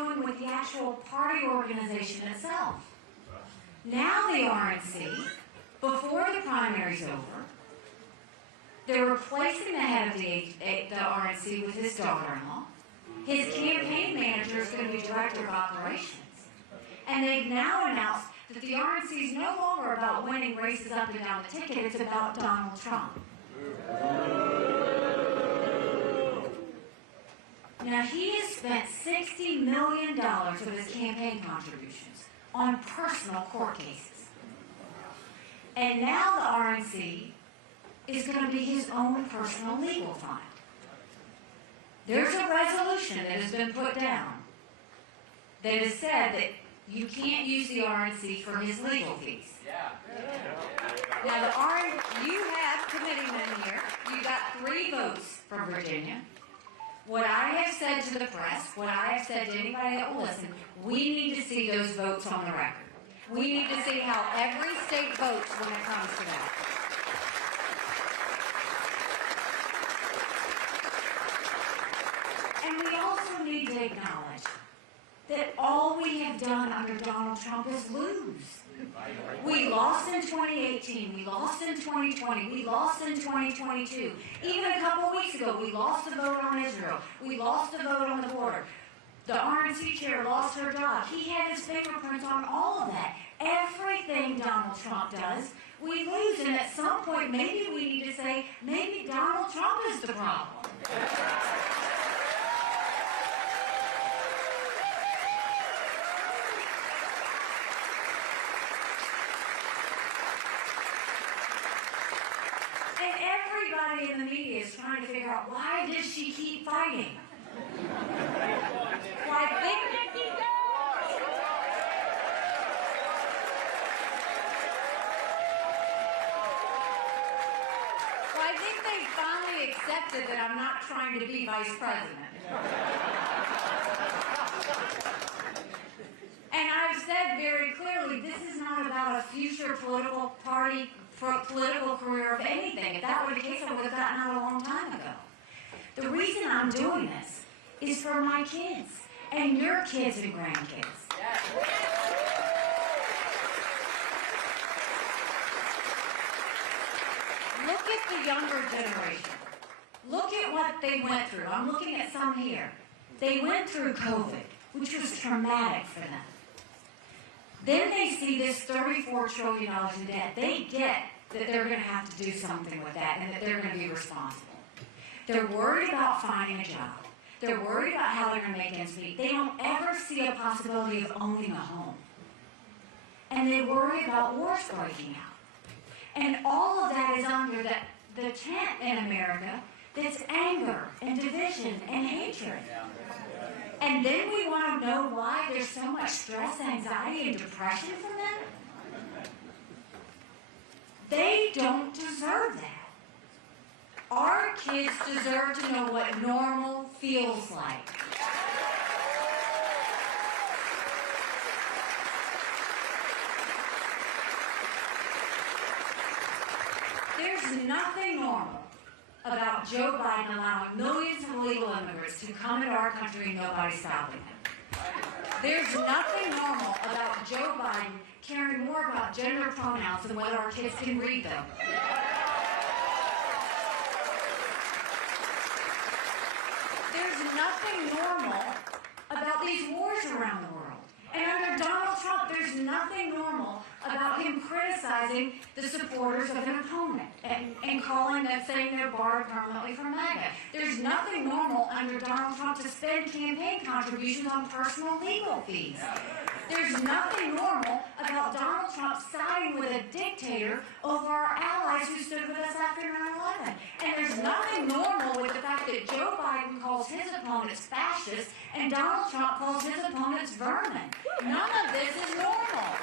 doing with the actual party organization itself. Now the RNC, before the primary's over, they're replacing the head of the RNC with his daughter-in-law. His campaign manager is going to be director of operations. And they've now announced that the RNC is no longer about winning races up and down the ticket, it's about Donald Trump. Now, he has spent $60 million of his campaign contributions on personal court cases. And now the RNC is going to be his own personal legal fund. There's a resolution that has been put down that has said that you can't use the RNC for his legal fees. Now, you have committeemen here. You got 3 votes from Virginia. What I have said to the press, what I have said to anybody that will listen, we need to see those votes on the record. We need to see how every state votes when it comes to that. And we also need to acknowledge that all we have done under Donald Trump is lose. We lost in 2018, we lost in 2020, we lost in 2022. Even a couple of weeks ago, we lost a vote on Israel. We lost a vote on the border. The RNC chair lost her job. He had his fingerprints on all of that. Everything Donald Trump does, we lose. And at some point, maybe we need to say, maybe Donald Trump is the problem. And everybody in the media is trying to figure out, why does she keep fighting? Why I think they finally accepted that I'm not trying to be vice president. And I've said very clearly, this is not about a future political party, political career of anything. If that were the case, I would have gotten out a long time ago. The reason I'm doing this is for my kids and your kids and grandkids. Look at the younger generation. Look at what they went through. I'm looking at some here. They went through COVID, which was traumatic for them. Then they see this $34 trillion in debt. They get that they're going to have to do something with that and that they're going to be responsible. They're worried about finding a job. They're worried about how they're going to make ends meet. They don't ever see a possibility of owning a home. And they worry about wars breaking out. And all of that is under the tent in America that's anger and division and hatred. And then we want to know why there's so much stress, anxiety, and depression from them? They don't deserve that. Our kids deserve to know what normal feels like. There's nothing normal about Joe Biden allowing millions of illegal immigrants to come into our country and nobody stopping him. There's nothing normal about Joe Biden caring more about gender pronouns than whether our kids can read them. There's nothing normal about these wars around the world. And under Donald Trump, there's nothing normal about him criticizing the supporters of an opponent and calling them, saying they're barred permanently from MAGA. There's nothing normal under Donald Trump to spend campaign contributions on personal legal fees. There's nothing normal about Donald Trump siding with a dictator over our allies who stood with us after 9/11. And there's nothing normal with the fact that Joe Biden calls his opponents fascists and Donald Trump calls his opponents vermin. None of this is normal.